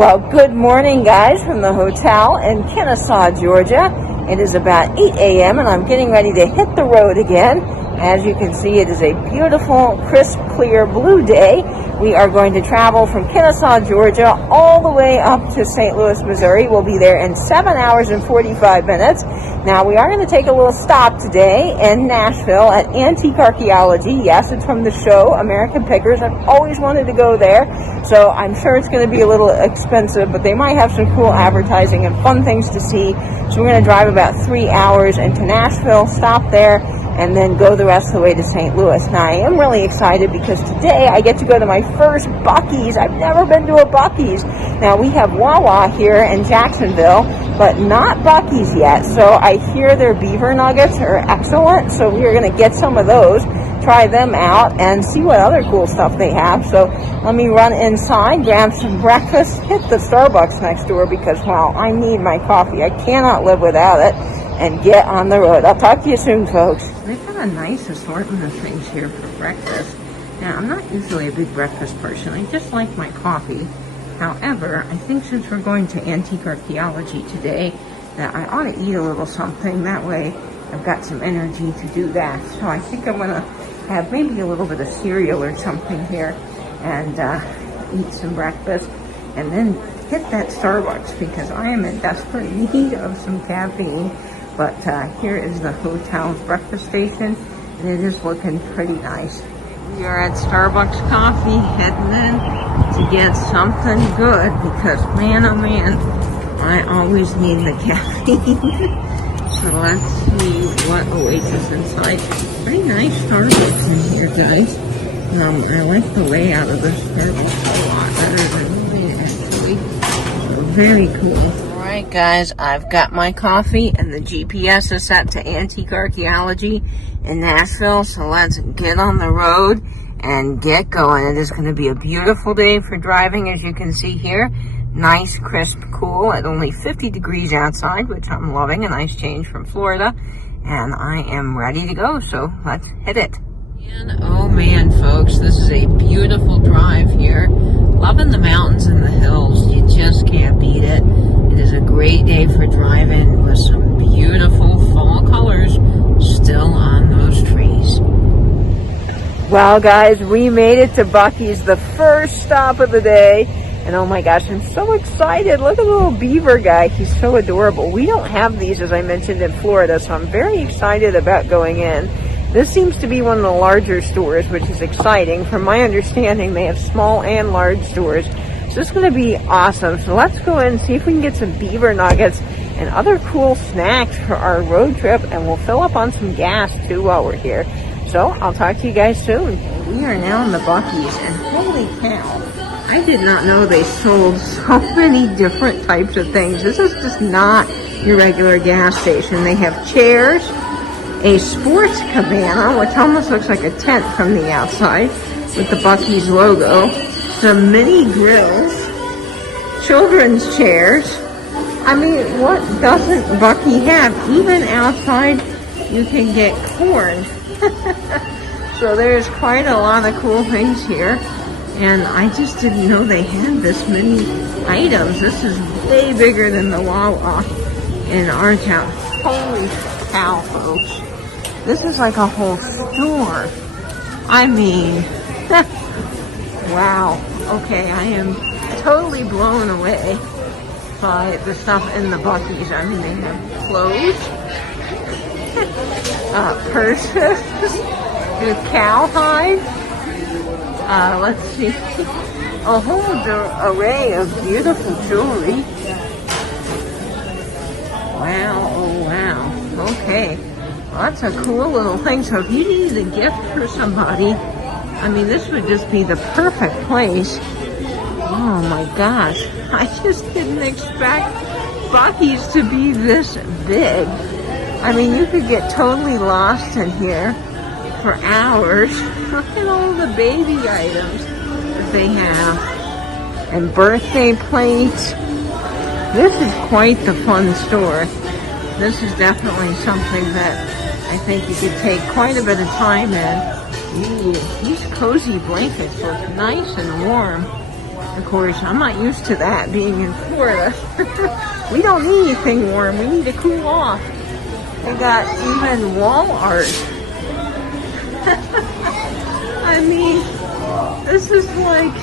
Well, good morning, guys, from the hotel in Kennesaw, Georgia. It is about 8 a.m. and I'm getting ready to hit the road again. As you can see, it is a beautiful, crisp, clear blue day. We are going to travel from Kennesaw, Georgia, all the way up to St. Louis, Missouri. We'll be there in 7 hours and 45 minutes. Now, we are going to take a little stop today in Nashville at Antique Archaeology. Yes, it's from the show, American Pickers. I've always wanted to go there, so I'm sure it's going to be a little expensive, but they might have some cool advertising and fun things to see. So we're going to drive about 3 hours into Nashville, stop there, and then go the rest of the way to St. Louis. Now, I am really excited because today I get to go to my first Buc-Ee'S. I've never been to a Buc-Ee'S. Now, we have Wawa here in Jacksonville, but not Buc-Ee'S yet. So I hear their beaver nuggets are excellent, so we are going to get some of those, try them out, and see what other cool stuff they have. So let me run inside, grab some breakfast, hit the Starbucks next door because, well, I need my coffee. I cannot live without it, and get on the road. I'll talk to you soon, folks. They've got a nice assortment of things here for breakfast. Now, I'm not usually a big breakfast person. I just like my coffee. However, I think since we're going to Antique Archaeology today, that I ought to eat a little something. That way, I've got some energy to do that. So I think I'm going to have maybe a little bit of cereal or something here and eat some breakfast and then hit that Starbucks because I am in desperate need of some caffeine. But here is the hotel's breakfast station, and it is looking pretty nice. We are at Starbucks Coffee, heading in to get something good because, man, oh man, I always need the caffeine. So let's see what awaits us inside. Pretty nice Starbucks in here, guys. I like the layout of the Starbucks a lot better than mine, actually. So very cool. Alright guys, I've got my coffee and the GPS is set to Antique Archaeology in Nashville, so let's get on the road and get going. It is going to be a beautiful day for driving, as you can see here. Nice, crisp, cool at only 50 degrees outside, which I'm loving, a nice change from Florida, and I am ready to go, so let's hit it. And oh man, folks, this is a beautiful drive here. Loving the mountains and the hills, you just can't beat it. It is a great day for driving with some beautiful fall colors still on those trees. Well, guys, we made it to Buc-Ee'S, the first stop of the day. And oh my gosh, I'm so excited. Look at the little beaver guy. He's so adorable. We don't have these, as I mentioned, in Florida, so I'm very excited about going in. This seems to be one of the larger stores, which is exciting. From my understanding, they have small and large stores. So it's going to be awesome. So let's go in and see if we can get some beaver nuggets and other cool snacks for our road trip. And we'll fill up on some gas, too, while we're here. So I'll talk to you guys soon. We are now in the Buc-Ee'S, and holy cow, I did not know they sold so many different types of things. This is just not your regular gas station. They have chairs, a sports cabana, which almost looks like a tent from the outside, with the Buc-Ee'S logo, some mini grills, children's chairs. I mean, what doesn't Buc-Ee have? Even outside, you can get corn. So there's quite a lot of cool things here. And I just didn't know they had this many items. This is way bigger than the Wawa in our town. Holy cow, folks. This is like a whole store. I mean, wow. Okay, I am totally blown away by the stuff in the Buc-Ee'S. I mean, they have clothes, purses with cowhide. Let's see, a whole array of beautiful jewelry. Wow, oh wow, okay. Well, that's a cool little thing. So if you needed a gift for somebody, I mean, this would just be the perfect place. Oh my gosh, I just didn't expect Buc-Ee'S to be this big. I mean, you could get totally lost in here for hours. Look at all the baby items that they have. And birthday plates. This is quite the fun store. This is definitely something that I think you could take quite a bit of time in. Ooh, these cozy blankets look nice and warm. Of course, I'm not used to that being in Florida. We don't need anything warm. We need to cool off. They got even wall art. I mean, this is like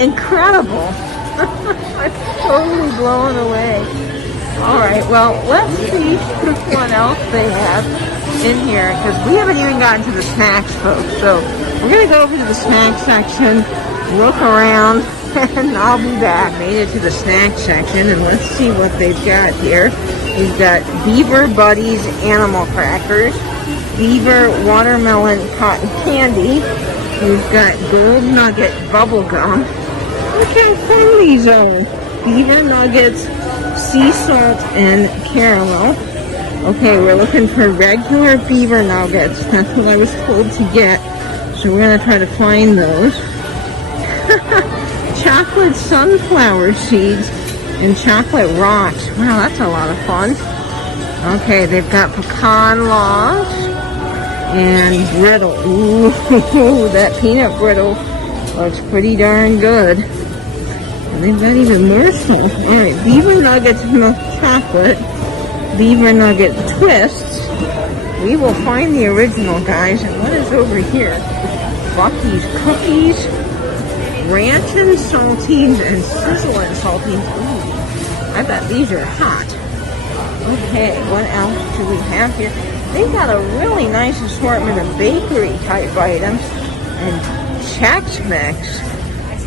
incredible. I'm totally blown away. Alright, well, let's see what else they have in here, because we haven't even gotten to the snacks, folks. So we're going to go over to the snack section, look around, and I'll be back. Made it to the snack section, and let's see what they've got here. We've got Beaver Buddies animal crackers, Beaver watermelon cotton candy. We've got Gold Nugget bubble gum. Look how fun these are. Beaver Nuggets, sea salt, and caramel. Okay, we're looking for regular Beaver Nuggets. That's what I was told to get. So we're going to try to find those. Chocolate sunflower seeds and chocolate rocks. Wow, that's a lot of fun. Okay, they've got pecan logs and brittle. Ooh, that peanut brittle looks pretty darn good. And they've got even more stuff. Alright, Beaver Nuggets milk chocolate, Beaver Nugget twists. We will find the original, guys. And what is over here? Buc-Ee'S cookies, Ranchin' Saltines, and Sizzlin' Saltines. Ooh, I bet these are hot. Okay, what else do we have here? They've got a really nice assortment of bakery type items and Chex Mix.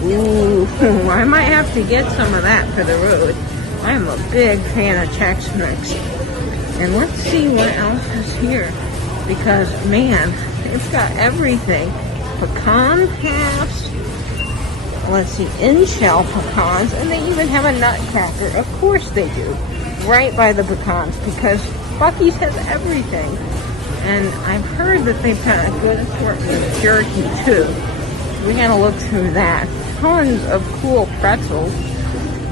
Ooh, I might have to get some of that for the road. I'm a big fan of Chex Mix. And let's see what else is here. Because, man, it's got everything. Pecan halves. Let's see, in-shell pecans. And they even have a nutcracker. Of course they do. Right by the pecans. Because Buc-Ee'S has everything. And I've heard that they've got a good assortment of jerky, too. We gotta look through that. Tons of cool pretzels.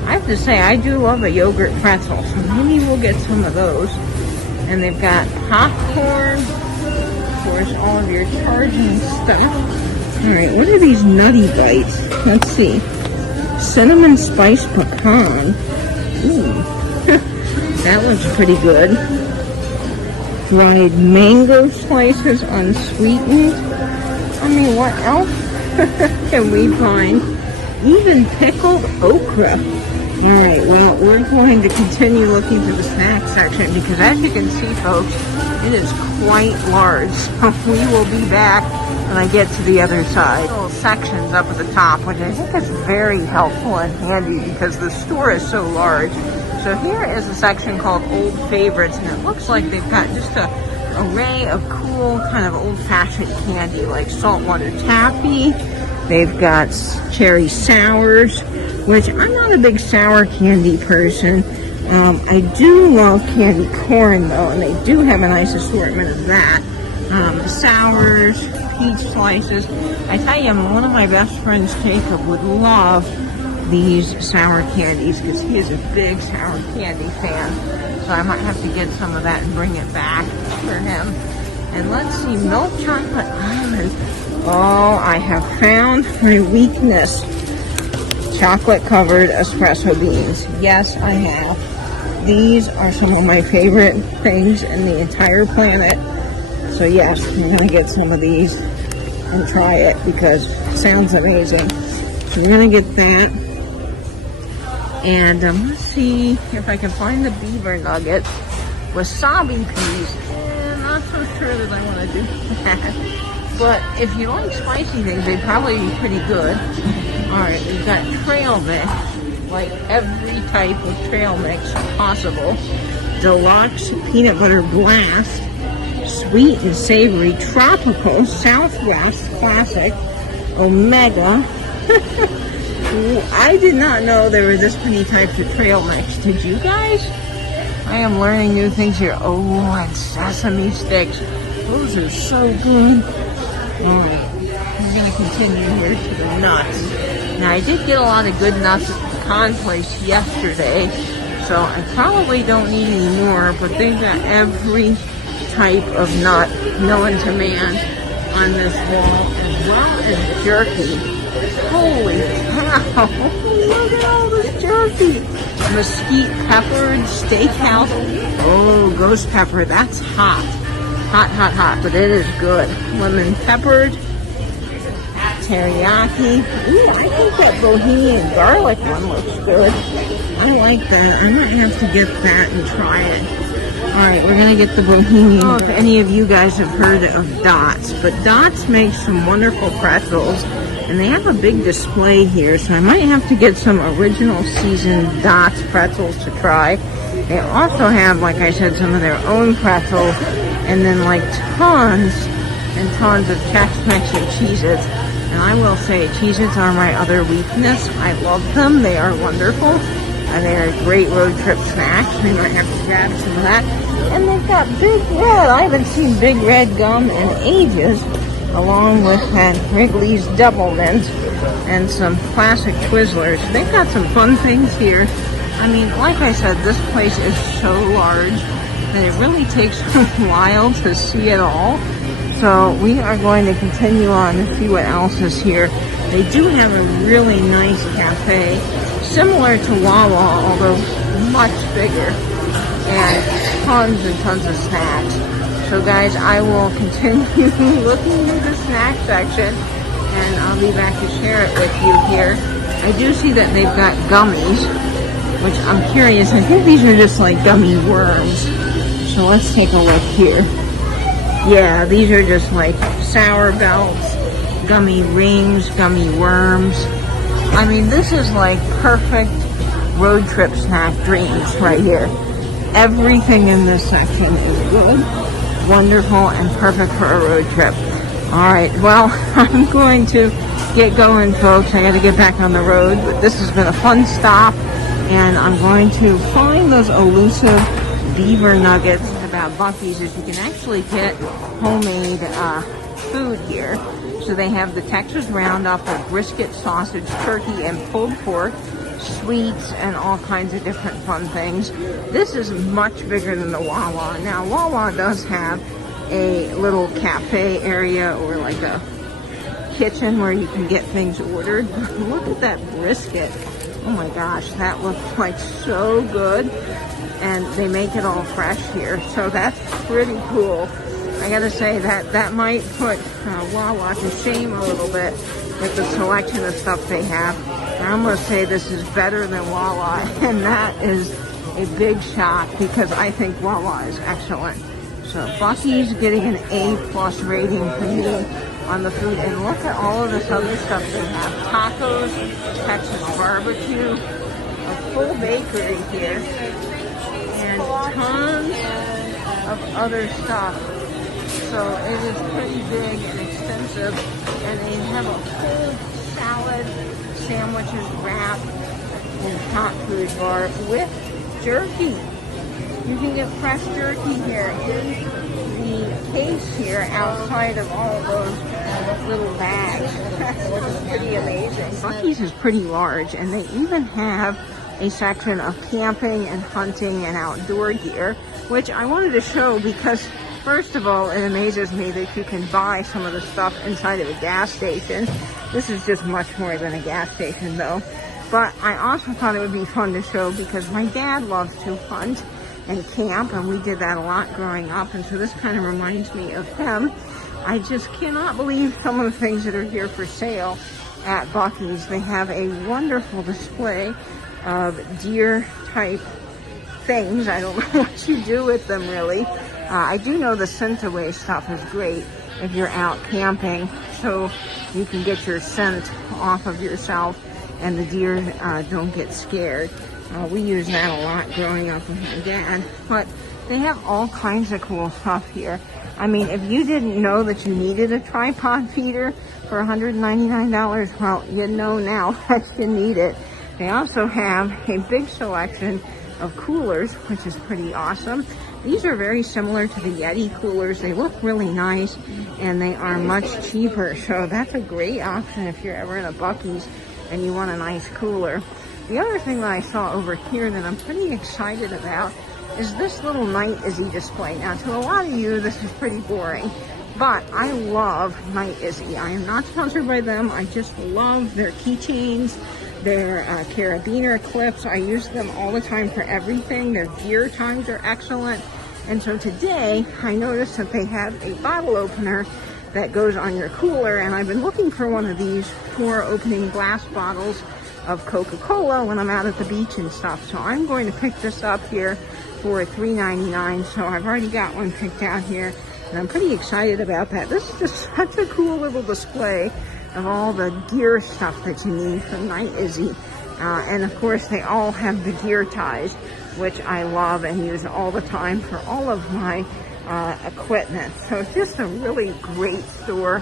I have to say, I do love a yogurt pretzel, so maybe we'll get some of those. And they've got popcorn, of course, all of your charging stuff. Alright, what are these nutty bites? Let's see. Cinnamon spice pecan. Ooh, that looks pretty good. Dried mango slices, unsweetened. I mean, what else can we find? Even pickled okra. Alright, well, we're going to continue looking through the snack section because as you can see, folks, it is quite large. We will be back when I get to the other side. Little sections up at the top, which I think is very helpful and handy because the store is so large. So here is a section called Old Favorites, and it looks like they've got just an array of cool kind of old-fashioned candy like saltwater taffy. They've got cherry sours, which I'm not a big sour candy person. I do love candy corn though, and they do have a nice assortment of that. Sours, peach slices. I tell you, one of my best friends, Jacob, would love these sour candies because he is a big sour candy fan. So I might have to get some of that and bring it back for him. And let's see, milk chocolate almond. Oh, I have found my weakness. Chocolate covered espresso beans. Yes, I have. These are some of my favorite things in the entire planet. So yes, I'm going to get some of these and try it because it sounds amazing. So we're going to get that. And let's see if I can find the beaver nuggets. Wasabi peas. I'm not so sure that I want to do that. But if you like spicy things, they'd probably be pretty good. Alright, we've got trail mix. Like every type of trail mix possible. Deluxe peanut butter blast. Sweet and savory tropical Southwest classic Omega. I did not know there were this many types of trail mix. Did you guys? I am learning new things here. Oh, and sesame sticks. Those are so good. Alright, we're going to continue here to the nuts. Now, I did get a lot of good nuts at the pecan place yesterday, so I probably don't need any more, but they've got every type of nut known to man on this wall, as well as jerky. Holy cow! Look at all this jerky. Mesquite peppered steakhouse. Oh, ghost pepper. That's hot. Hot, hot, hot. But it is good. Lemon peppered. Teriyaki. Ooh, I think that bohemian garlic one looks good. I like that. I might have to get that and try it. Alright, we're going to get the bohemian. I don't know if any of you guys have heard of Dots, but Dots makes some wonderful pretzels, and they have a big display here, so I might have to get some original seasoned Dots pretzels to try. They also have, like I said, some of their own pretzels, and then like tons and tons of Chex-Mix and Cheez-Its. And I will say, Cheez-Its are my other weakness. I love them. They are wonderful. They're a great road trip snack. We might have to grab some of that. And they've got Big Red. I haven't seen Big Red gum in ages. Along with that Wrigley's Double Mint and some classic Twizzlers. They've got some fun things here. I mean, like I said, this place is so large that it really takes a while to see it all. So we are going to continue on to see what else is here. They do have a really nice cafe, similar to Wawa, although much bigger, and tons of snacks. So guys, I will continue looking into the snack section, and I'll be back to share it with you here. I do see that they've got gummies, which I'm curious. I think these are just like gummy worms. So let's take a look here. Yeah, these are just like sour belts, gummy rings, gummy worms. I mean, this is like perfect road trip snack dreams right here. Everything in this section is good, wonderful, and perfect for a road trip. All right, well, I'm going to get going, folks. I got to get back on the road, but this has been a fun stop, and I'm going to find those elusive beaver nuggets. About Buc-Ee'S is you can actually get homemade food here. So they have the Texas Roundup of brisket, sausage, turkey, and pulled pork, sweets, and all kinds of different fun things. This is much bigger than the Wawa. Now, Wawa does have a little cafe area or like a kitchen where you can get things ordered. Look at that brisket. Oh my gosh, that looks like so good. And they make it all fresh here. So that's pretty cool. I gotta say that might put Wawa to shame a little bit with the selection of stuff they have. I'm gonna say this is better than Wawa, and that is a big shock because I think Wawa is excellent. So Buc-Ee'S getting an A+ rating for me on the food, and look at all of this other stuff they have. Tacos, Texas barbecue, a full bakery here, and tons of other stuff. So it is pretty big and extensive, and they have a full salad, sandwiches, wrap, and hot food bar with jerky. You can get fresh jerky here in the case here outside of all of those little bags. That's pretty amazing. Buc-Ee'S is pretty large, and they even have a section of camping and hunting and outdoor gear, which I wanted to show because first of all, it amazes me that you can buy some of the stuff inside of a gas station. This is just much more than a gas station though. But I also thought it would be fun to show because my dad loves to hunt and camp, and we did that a lot growing up, and so this kind of reminds me of him. I just cannot believe some of the things that are here for sale at Buc-Ee'S. They have a wonderful display of deer type things. I don't know what you do with them really. I do know the scent away stuff is great if you're out camping, so you can get your scent off of yourself and the deer don't get scared. We use that a lot growing up with my dad, but they have all kinds of cool stuff here. I mean, if you didn't know that you needed a tripod feeder for $199, well, you know now that you need it. They also have a big selection of coolers, which is pretty awesome. These are very similar to the Yeti coolers. They look really nice, and they are much cheaper, so that's a great option if you're ever in a Buc-Ee'S and you want a nice cooler. The other thing that I saw over here that I'm pretty excited about is this little Night Izzy display. Now, to a lot of you, this is pretty boring, But I love Night Izzy. I am not sponsored by them. I just love their keychains, their carabiner clips. I use them all the time for everything. Their gear ties are excellent. And so today I noticed that they have a bottle opener that goes on your cooler, and I've been looking for one of these for opening glass bottles of Coca-Cola when I'm out at the beach and stuff. So I'm going to pick this up here for $3.99. So I've already got one picked out here, and I'm pretty excited about that. This is just such a cool little display of all the gear stuff that you need from Night Izzy. And of course they all have the gear ties, which I love and use all the time for all of my equipment. So it's just a really great store.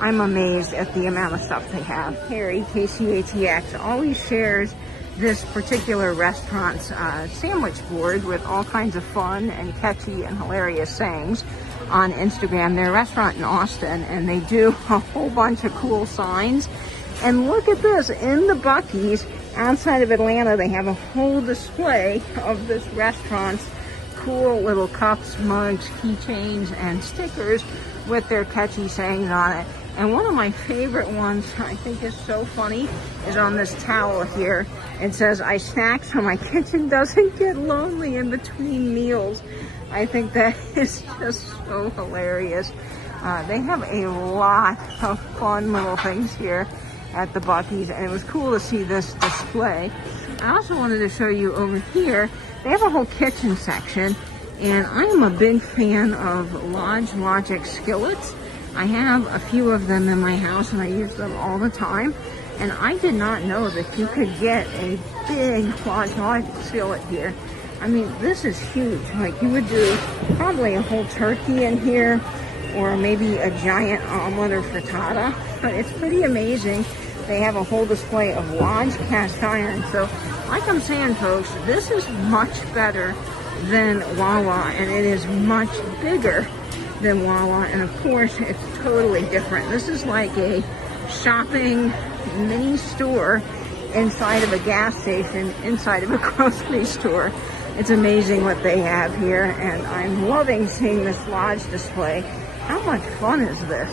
I'm amazed at the amount of stuff they have. Harry, KCATX, always shares this particular restaurant's sandwich board with all kinds of fun and catchy and hilarious sayings on Instagram. They're a restaurant in Austin, and they do a whole bunch of cool signs. And look at this, in the Buc-Ee'S outside of Atlanta, they have a whole display of this restaurant's cool little cups, mugs, keychains, and stickers with their catchy sayings on it. And one of my favorite ones, I think is so funny, is on this towel here. It says, "I snack so my kitchen doesn't get lonely in between meals." I think that is just so hilarious. They have a lot of fun little things here at the Buc-Ee'S, and it was cool to see this display. I also wanted to show you over here, they have a whole kitchen section, and I am a big fan of Lodge Logic skillets. I have a few of them in my house, and I use them all the time. And I did not know that you could get a big Lodge Logic skillet here. I mean, this is huge. Like, you would do probably a whole turkey in here, or maybe a giant omelet or frittata. But it's pretty amazing. They have a whole display of Lodge cast iron. So, like I'm saying, folks, this is much better than Wawa, and it is much bigger than Wawa, and of course it's totally different. This is like a shopping mini store inside of a gas station, inside of a grocery store. It's amazing what they have here, and I'm loving seeing this Lodge display. How much fun is this?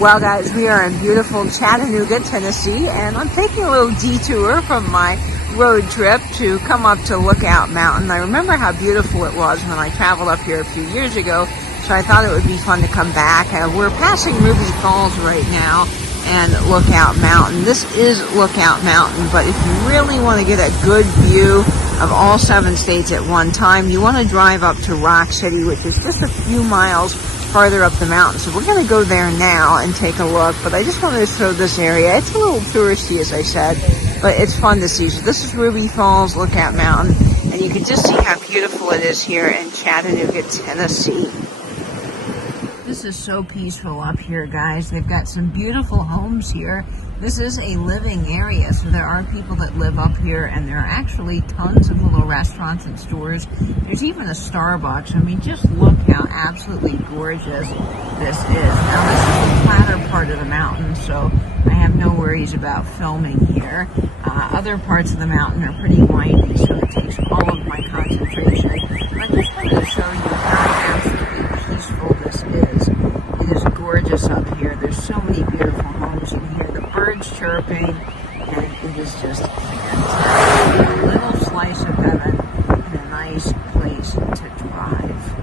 Well, guys, we are in beautiful Chattanooga, Tennessee, and I'm taking a little detour from my road trip to come up to Lookout Mountain. I remember how beautiful it was when I traveled up here a few years ago, so I thought it would be fun to come back. We're passing Ruby Falls right now and Lookout Mountain. This is Lookout Mountain, but if you really want to get a good view of all 7 states at one time, you want to drive up to Rock City, which is just a few miles farther up the mountain. So we're going to go there now and take a look, but I just wanted to show this area. It's a little touristy, as I said, but it's fun to see. So this is Ruby Falls, Lookout Mountain, and you can just see how beautiful it is here in Chattanooga, Tennessee. This is so peaceful up here, guys. They've got some beautiful homes here. This is a living area, so there are people that live up here, and there are actually tons of little restaurants and stores. There's even a Starbucks. I mean, just look how absolutely gorgeous this is. Now, this is the flatter part of the mountain, so I have no worries about filming here. Other parts of the mountain are pretty windy, so it takes all of my concentration. But I just wanted to show you how absolutely peaceful this is. It is gorgeous up here. There's so many beautiful homes in here. The birds chirping, and it is just fantastic. A little slice of heaven and a nice place to drive.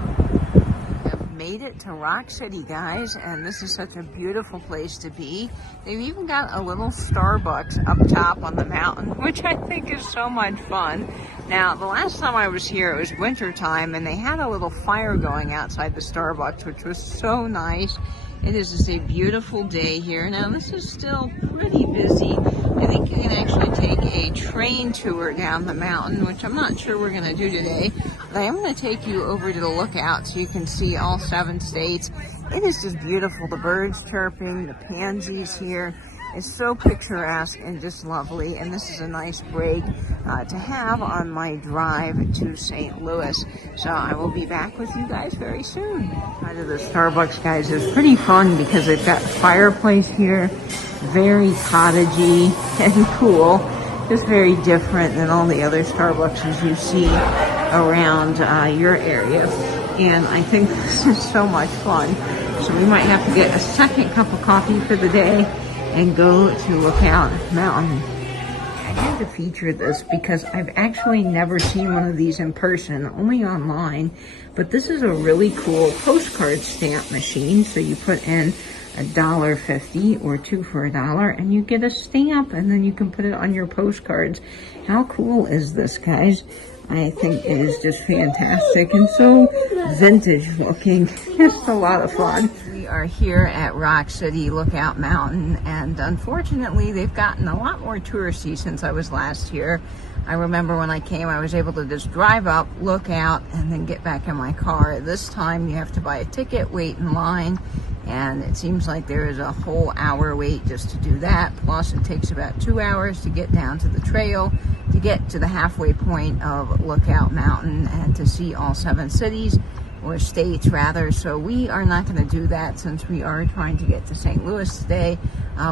I've made it to Rock City, guys, and this is such a beautiful place to be. They've even got a little Starbucks up top on the mountain, which I think is so much fun. Now, the last time I was here, it was winter time, and they had a little fire going outside the Starbucks, which was so nice. It is just a beautiful day here. Now, this is still pretty busy. I think you can actually take a train tour down the mountain, which I'm not sure we're going to do today. But I am going to take you over to the lookout so you can see all 7 states. It is just beautiful. The birds chirping, the pansies here. It's so picturesque and just lovely, and this is a nice break to have on my drive to St. Louis. So I will be back with you guys very soon. Out of the Starbucks, guys, is pretty fun because they've got a fireplace here, very cottagey and cool, just very different than all the other Starbucks you see around your area. and I think this is so much fun. So we might have to get a second cup of coffee for the day and go to Lookout Mountain. I had to feature this because I've actually never seen one of these in person, only online. But this is a really cool postcard stamp machine. So you put in $1.50 or 2 for $1 and you get a stamp, and then you can put it on your postcards. How cool is this, guys? I think it is just fantastic and so vintage looking. Just a lot of fun. We are here at Rock City Lookout Mountain, and unfortunately they've gotten a lot more touristy since I was last here. I remember when I came, I was able to just drive up, look out, and then get back in my car. This time you have to buy a ticket, wait in line, and it seems like there is a whole hour wait just to do that. Plus it takes about 2 hours to get down to the trail, to get to the halfway point of Lookout Mountain and to see all 7 cities, or states rather. So we are not going to do that since we are trying to get to St. Louis today.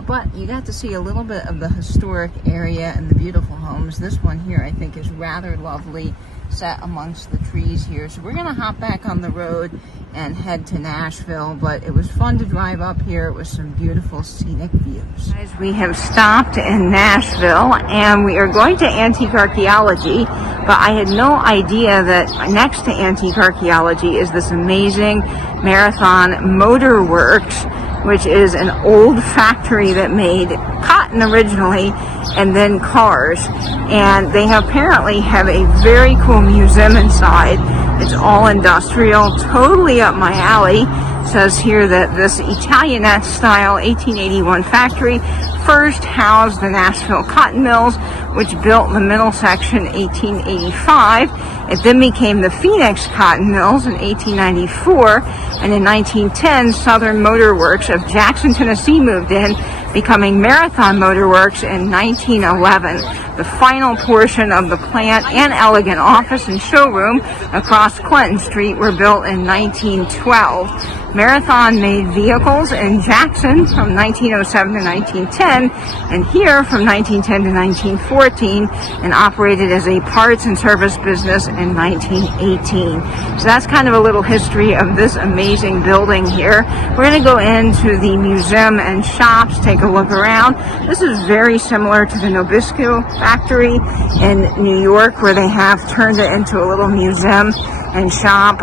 But you got to see a little bit of the historic area and the beautiful homes. This one here I think is rather lovely, set amongst the trees here. So we're going to hop back on the road and head to Nashville, but it was fun to drive up here with some beautiful scenic views. Guys, we have stopped in Nashville and we are going to Antique Archaeology, but I had no idea that next to Antique Archaeology is this amazing Marathon Motorworks, which is an old factory that made cotton originally and then cars. And they apparently have a very cool museum inside. It's all industrial, totally up my alley. It says here that this Italianate style 1881 factory first housed the Nashville cotton mills, which built the middle section 1885. It then became the Phoenix Cotton Mills in 1894, and in 1910, Southern Motorworks of Jackson, Tennessee moved in, becoming Marathon Motorworks in 1911. The final portion of the plant and elegant office and showroom across Clinton Street were built in 1912. Marathon made vehicles in Jackson from 1907 to 1910, and here from 1910 to 1914, and operated as a parts and service business in 1918. So that's kind of a little history of this amazing building here. We're going to go into the museum and shops, take a look around. This is very similar to the Nabisco factory in New York, where they have turned it into a little museum and shop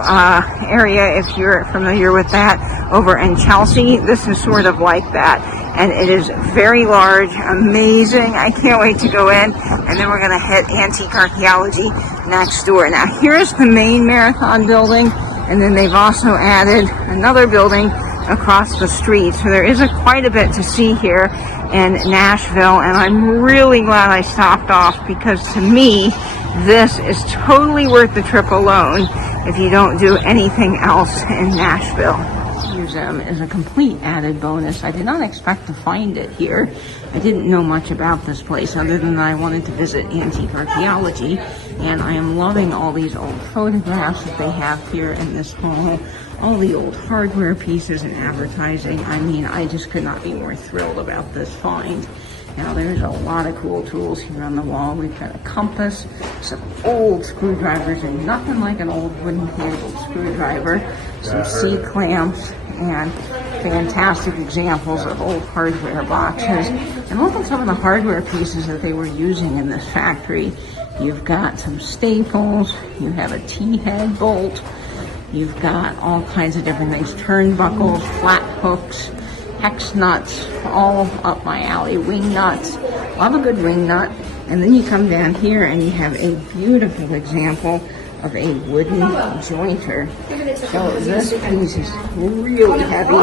area, if you're familiar with that. Over in Chelsea, this is sort of like that, and it is very large, amazing. I can't wait to go in, and then we're going to hit Antique Archaeology next door. Now here's the main Marathon building, and then they've also added another building across the street. So there is quite a bit to see here in Nashville, and I'm really glad I stopped off, because to me this is totally worth the trip alone if you don't do anything else in Nashville. This museum is a complete added bonus. I did not expect to find it here. I didn't know much about this place other than I wanted to visit Antique Archaeology, and I am loving all these old photographs that they have here in this hall. All the old hardware pieces and advertising. I mean, I just could not be more thrilled about this find. Now there's a lot of cool tools here on the wall. We've got a compass, some old screwdrivers, and nothing like an old wooden handled screwdriver, some C-clamps, and fantastic examples of old hardware boxes. And look at some of the hardware pieces that they were using in this factory. You've got some staples, you have a T-head bolt, you've got all kinds of different things, turnbuckles, flat hooks, hex nuts, all up my alley, wing nuts. Love a good wing nut. And then you come down here and you have a beautiful example of a wooden jointer. So this piece is really heavy,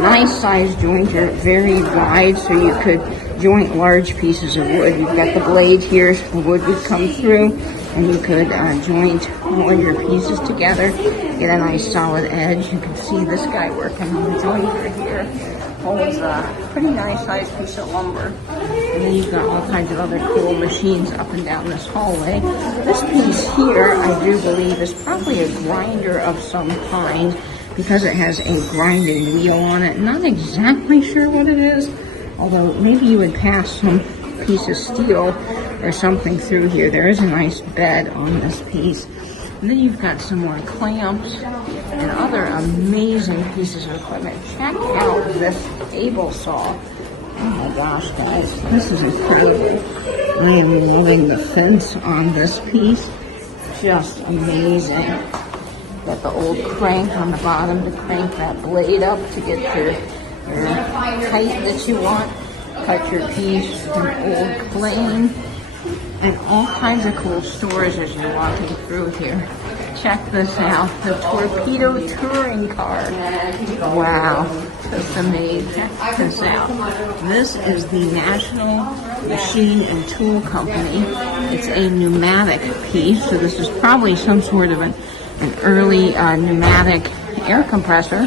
nice size jointer, very wide, so you could joint large pieces of wood. You've got the blade here, the wood would come through, and you could joint all of your pieces together, get a nice solid edge. You can see this guy working on the jointer here. Holds a pretty nice sized piece of lumber. And then you've got all kinds of other cool machines up and down this hallway. This piece here, I do believe, is probably a grinder of some kind, because it has a grinding wheel on it. Not exactly sure what it is, although maybe you would pass some piece of steel or something through here. There is a nice bed on this piece. And then you've got some more clamps and other amazing pieces of equipment. Check out this table saw. Oh my gosh, guys, this is incredible. I am loving the fence on this piece. Just amazing. Got the old crank on the bottom to crank that blade up to get your height that you want. Cut your piece from old plane. And all kinds of cool stores as you're walking through here. Check this out, the torpedo touring car. Wow, just amazing. Check this out. This is the National Machine and Tool Company. It's a pneumatic piece, so this is probably some sort of an early pneumatic air compressor.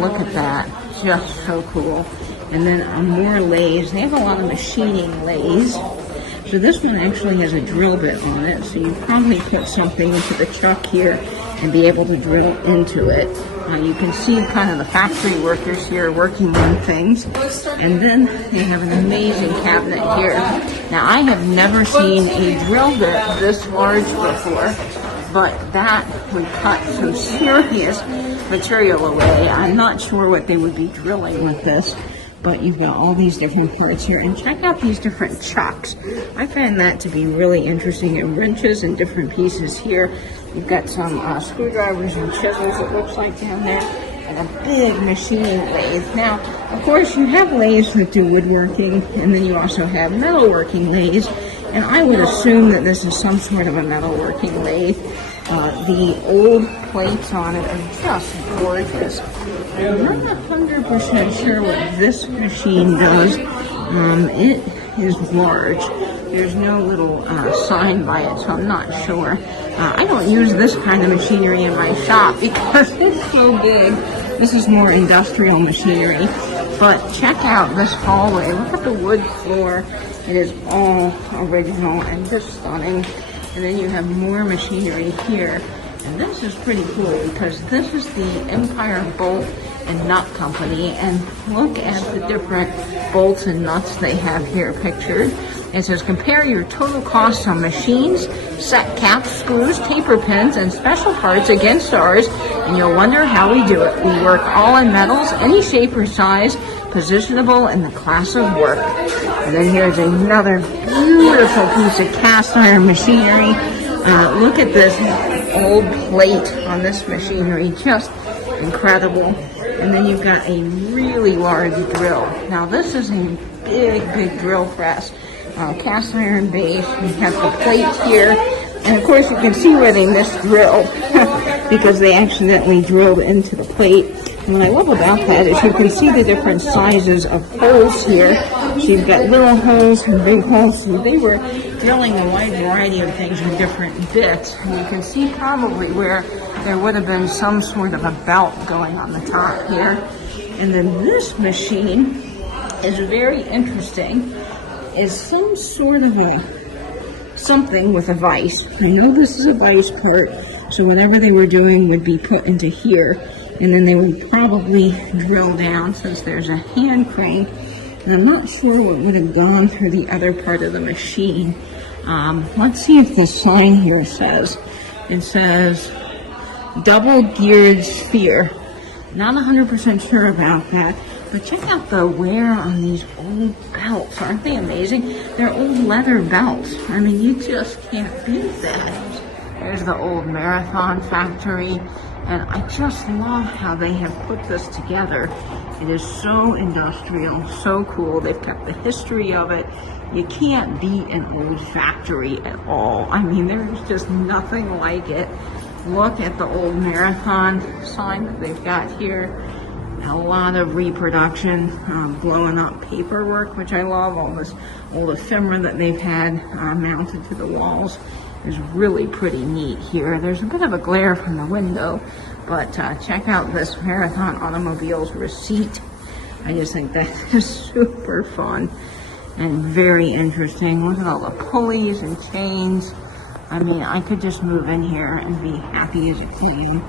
Look at that, just so cool. And then more lathes. They have a lot of machining lathes. So this one actually has a drill bit on it, so you probably put something into the chuck here and be able to drill into it. You can see kind of the factory workers here working on things. And then they have an amazing cabinet here. Now I have never seen a drill bit this large before, but that would cut some serious material away. I'm not sure what they would be drilling with this. But you've got all these different parts here, and check out these different chucks. I find that to be really interesting, and wrenches and different pieces here. You've got some screwdrivers and chisels, it looks like, down there, and a big machining lathe. Now, of course, you have lathes that do woodworking, and then you also have metalworking lathes, and I would assume that this is some sort of a metalworking lathe. The old plates on it are just gorgeous. I'm not 100% sure what this machine does. It is large. There's no little sign by it, so I'm not sure. I don't use this kind of machinery in my shop because it's so big. This is more industrial machinery. But check out this hallway. Look at the wood floor. It is all original and just stunning. And then you have more machinery here. And this is pretty cool because this is the Empire Bolt and Nut Company. And look at the different bolts and nuts they have here pictured. It says, compare your total costs on machines, set caps, screws, taper pins, and special parts against ours, and you'll wonder how we do it. We work all in metals, any shape or size, positionable in the class of work. And then here's another beautiful piece of cast iron machinery. Look at this old plate on this machinery, just incredible. And then you've got a really large drill. Now this is a big drill press. Cast iron base, you have the plate here, and of course you can see where they misdrilled because they accidentally drilled into the plate. And what I love about that is you can see the different sizes of holes here. So you've got little holes and big holes. So they were drilling a wide variety of things in different bits. And you can see probably where there would have been some sort of a belt going on the top here. And then this machine is very interesting. Is some sort of something with a vise. I know this is a vise part, so whatever they were doing would be put into here, and then they would probably drill down since there's a hand crank, and I'm not sure what would have gone through the other part of the machine. Let's see if the sign here says. It says double geared sphere. Not 100% sure about that. But check out the wear on these old belts. Aren't they amazing? They're old leather belts. I mean, you just can't beat that. There's the old Marathon factory. And I just love how they have put this together. It is so industrial, so cool. They've kept the history of it. You can't beat an old factory at all. I mean, there's just nothing like it. Look at the old Marathon sign that they've got here. A lot of reproduction, blowing up paperwork, which I love. All this old ephemera that they've had mounted to the walls is really pretty neat here. There's a bit of a glare from the window, but check out this Marathon Automobiles receipt. I just think that is super fun and very interesting. Look at all the pulleys and chains. I mean, I could just move in here and be happy as a clam.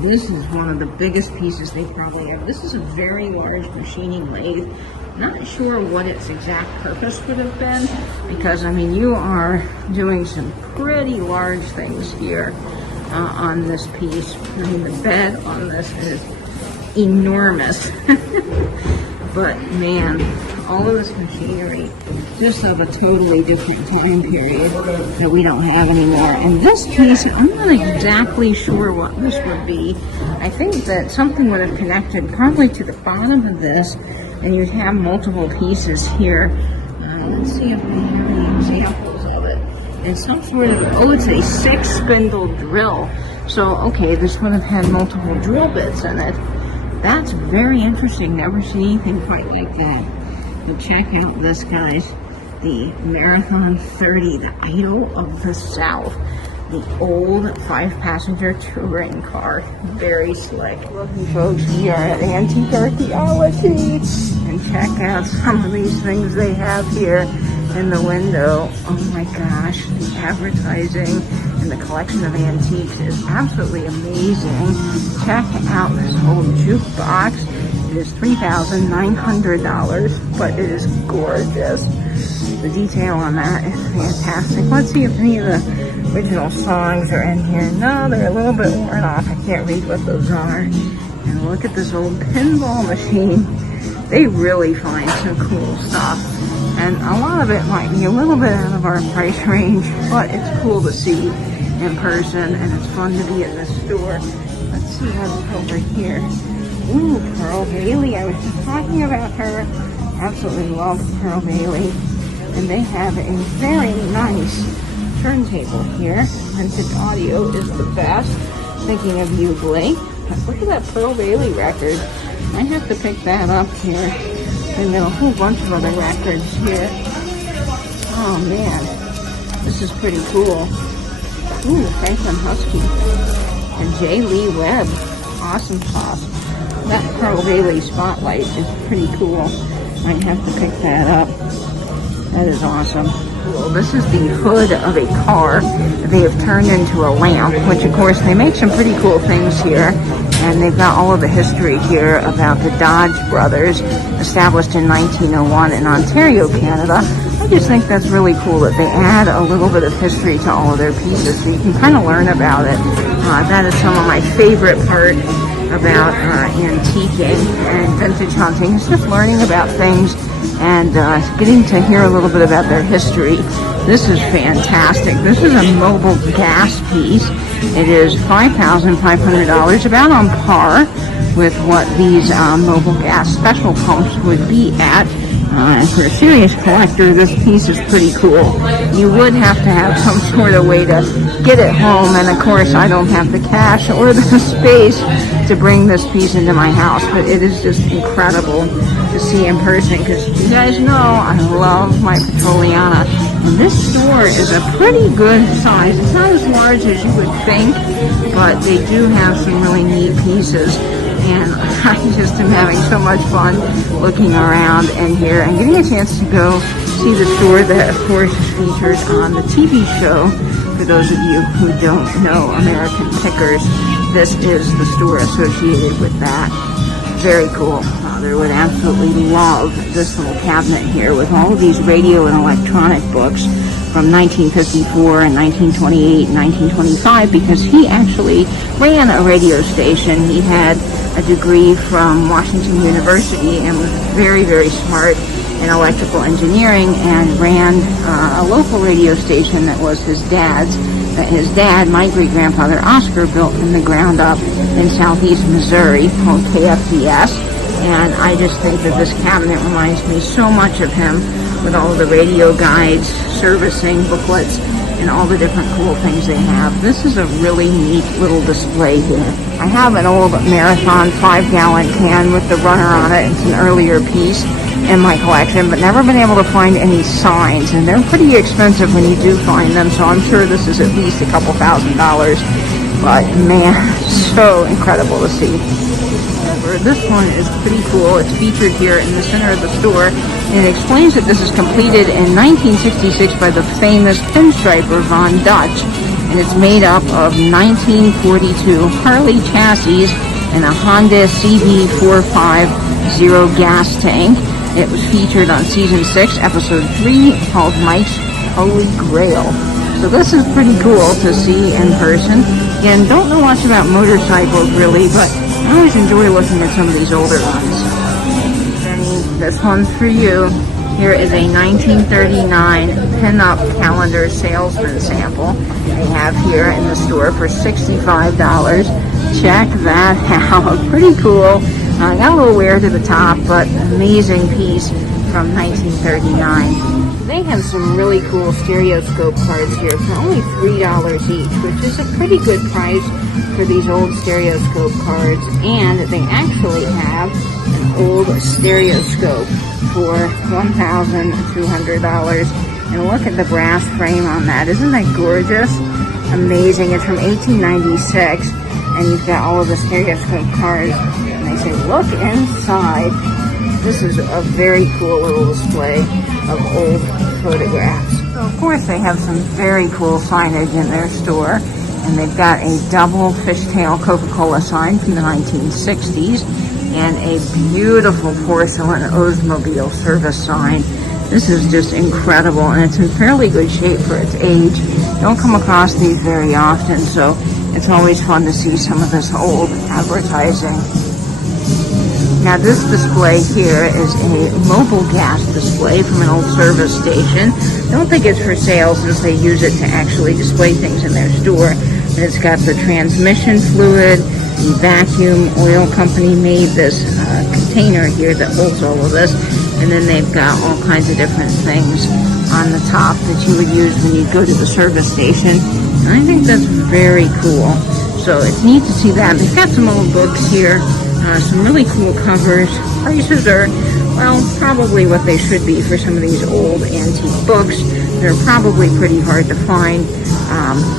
This is one of the biggest pieces they probably have. This is a very large machining lathe. Not sure what its exact purpose would have been because, I mean, you are doing some pretty large things here. on this piece. I mean, the bed on this is enormous. But man, all of this machinery, just of a totally different time period that we don't have anymore. And this piece, I'm not exactly sure what this would be. I think that something would have connected probably to the bottom of this, and you'd have multiple pieces here. Let's see if we have any examples of it. And some sort of, oh, it's a 6-spindle drill. So, okay, this would have had multiple drill bits in it. That's very interesting. Never seen anything quite like that. But check out this, guys. The Marathon 30, the Idol of the South. The old 5-passenger touring car. Very slick. Looking, folks, we are at Antique Archaeology. And check out some of these things they have here in the window. Oh my gosh, the advertising and the collection of antiques is absolutely amazing. Check out this old jukebox. It is $3,900, but it is gorgeous. The detail on that is fantastic. Let's see if any of the original songs are in here. No, they're a little bit worn off. I can't read what those are. And look at this old pinball machine. They really find some cool stuff. And a lot of it might be a little bit out of our price range, but it's cool to see in person, and it's fun to be in this store. Let's see what's over here. Ooh, Pearl Bailey. I was just talking about her. Absolutely love Pearl Bailey. And they have a very nice turntable here. Vintage audio is the best. Thinking of you, Blake. Look at that Pearl Bailey record. I have to pick that up here. And then a whole bunch of other records here. Oh man, this is pretty cool. Ooh, Franklin Husky and J. Lee Webb. Awesome sauce. That Pearl Bailey spotlight is pretty cool. Might have to pick that up. That is awesome. Well, this is the hood of a car that they have turned into a lamp, which of course they make some pretty cool things here. And they've got all of the history here about the Dodge brothers, established in 1901 in Ontario, Canada. I just think that's really cool that they add a little bit of history to all of their pieces, so you can kind of learn about it. That is some of my favorite part about antiquing and vintage hunting. It's just learning about things and getting to hear a little bit about their history. This is fantastic. This is a mobile gas piece. It is $5,500, about on par with what these mobile gas special pumps would be at. And for a serious collector, this piece is pretty cool. You would have to have some sort of way to get it home, and of course I don't have the cash or the space to bring this piece into my house, but it is just incredible to see in person, because you guys know I love my Petroliana. And this store is a pretty good size. It's not as large as you would think, but they do have some really neat pieces. And I just am having so much fun looking around in here and getting a chance to go see the store that, of course, is featured on the TV show. For those of you who don't know American Pickers, this is the store associated with that. Very cool. Father would absolutely love this little cabinet here with all of these radio and electronic books from 1954 and 1928 and 1925, because he actually ran a radio station. He had a degree from Washington University and was very, very smart in electrical engineering, and ran a local radio station that was his dad's, that his dad, my great-grandfather Oscar, built from the ground up in southeast Missouri, called KFDS. And I just think that this cabinet reminds me so much of him, with all of the radio guides, servicing booklets, and all the different cool things they have. This is a really neat little display here. I have an old Marathon 5-gallon can with the runner on it. It's an earlier piece in my collection, but never been able to find any signs, and they're pretty expensive when you do find them, so I'm sure this is at least a couple $1,000. But man, so incredible to see. This one is pretty cool. It's featured here in the center of the store, and it explains that this is completed in 1966 by the famous pinstriper Von Dutch, and it's made up of 1942 Harley chassis and a Honda CB450 gas tank. It was featured on season 6, episode 3, called Mike's Holy Grail. So this is pretty cool to see in person. Again, don't know much about motorcycles really, but I always enjoy looking at some of these older ones. Jenny, this one's for you. Here is a 1939 pin-up calendar salesman sample they have here in the store for $65. Check that out. Pretty cool. Got a little wear to the top, but amazing piece from 1939. They have some really cool stereoscope cards here for only $3 each, which is a pretty good price for these old stereoscope cards. And they actually have an old stereoscope for $1,200. And look at the brass frame on that. Isn't that gorgeous? Amazing. It's from 1896, and you've got all of the stereoscope cards. And they say, look inside. This is a very cool little display of old photographs. So of course they have some very cool signage in their store, and they've got a double fishtail Coca-Cola sign from the 1960s and a beautiful porcelain Oldsmobile service sign. This is just incredible, and it's in fairly good shape for its age. Don't come across these very often, so it's always fun to see some of this old advertising. Now this display here is a mobile gas display from an old service station. I don't think it's for sale since they use it to actually display things in their store. But it's got the transmission fluid, the vacuum oil company made this container here that holds all of this. And then they've got all kinds of different things on the top that you would use when you go to the service station. And I think that's very cool. So it's neat to see that. They've got some old books here. Some really cool covers. Prices are, well, probably what they should be for some of these old antique books. They're probably pretty hard to find,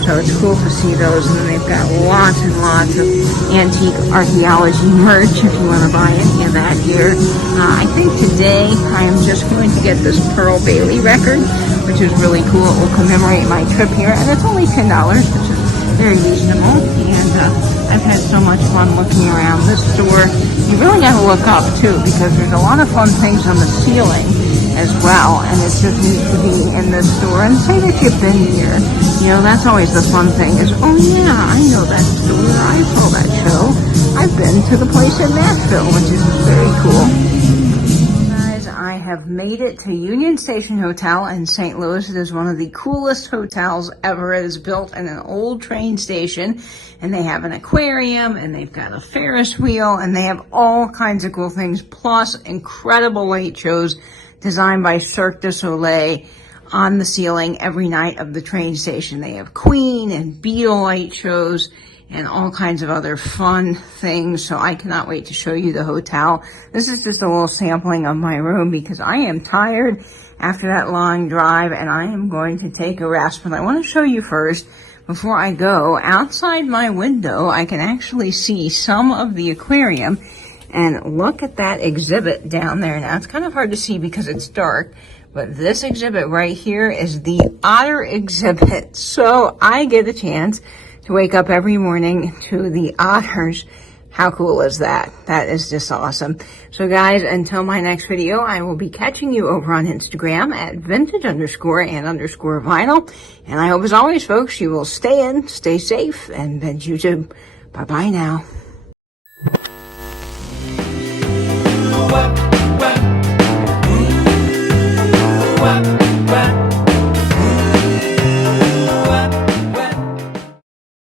so it's cool to see those. And then they've got lots and lots of antique archaeology merch if you want to buy any of that here. I think today I am just going to get this Pearl Bailey record, which is really cool. It will commemorate my trip here, and it's only $10, which is very reasonable. And I've had so much fun looking around this store. You really got to look up too, because there's a lot of fun things on the ceiling as well, and it's just neat to be in this store and say that you've been here. You know, that's always the fun thing is, oh yeah, I know that store, I saw that show. I've been to the place in Nashville, which is very cool. Guys, I have made it to Union Station Hotel in St. Louis. It is one of the coolest hotels ever. It is built in an old train station, and they have an aquarium, and they've got a Ferris wheel, and they have all kinds of cool things, plus incredible light shows designed by Cirque du Soleil on the ceiling every night of the train station. They have Queen and Beatle light shows and all kinds of other fun things. So I cannot wait to show you the hotel. This is just a little sampling of my room because I am tired after that long drive and I am going to take a rest. But I want to show you first, before I go, outside my window, I can actually see some of the aquarium. And look at that exhibit down there. Now, it's kind of hard to see because it's dark, but this exhibit right here is the Otter Exhibit. So I get a chance to wake up every morning to the otters. How cool is that? That is just awesome. So guys, until my next video, I will be catching you over on Instagram at vintage_and_vinyl. And I hope, as always, folks, you will stay in, stay safe, and bid you to bye-bye now.